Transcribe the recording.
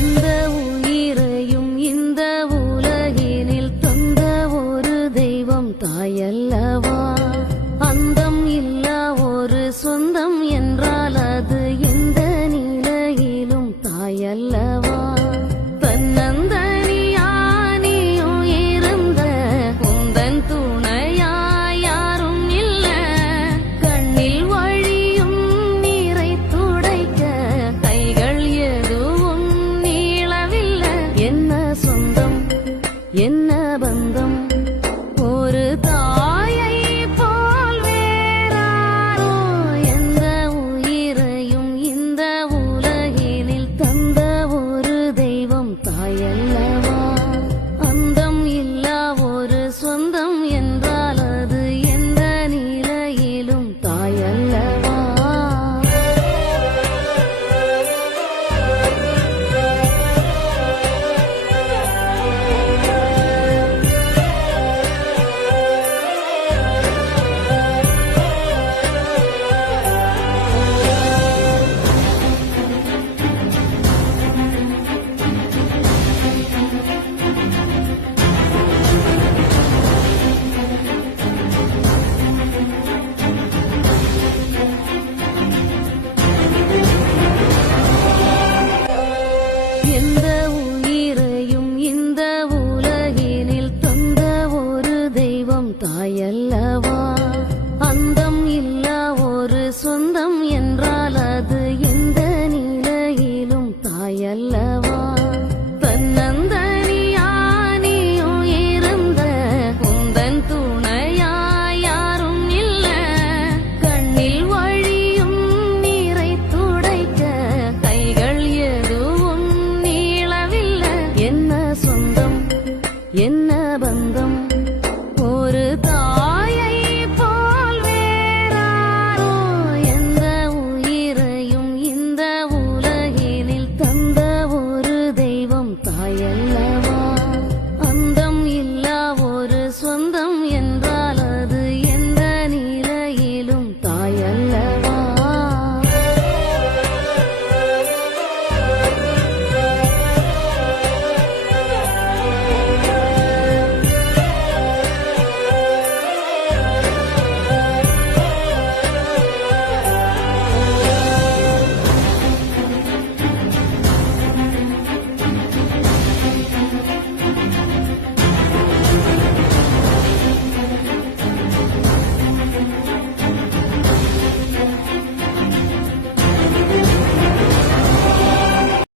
எந்த உயிரையும் இந்த உலகினில் தந்த ஒரு தெய்வம் தாயல்லவா. அந்தம் இல்லா ஒரு சொந்தம் என்றால் அது எந்த நிலையிலும் தாயல்லவா. தன்னந்தனியானியும் இருந்த உந்தன் துணையாய் யாரும் இல்ல. கண்ணில் வழியும் நீரை துடைக்க கைகள் எதுவும் நீளவில்லை. என்ன சொந்தம் என்ன பந்தம் ஒரு தாயை போல் வேறாரோ. எந்த உயிரையும் இந்த உலகினில் தந்த ஒரு தெய்வம் தாயல்லவா. அந்தம் இல்லா ஒரு சொந்தம் என்றால் அது எந்த நிலையிலும் தாயல்லவா. எந்த உயிரையும் இந்த உலகினில் தந்த ஒரு தெய்வம் தாயல்லவா. அந்தம் இல்லா ஒரு சொந்தம் என்றால் அது எந்த நிலையிலும் தாயல்ல.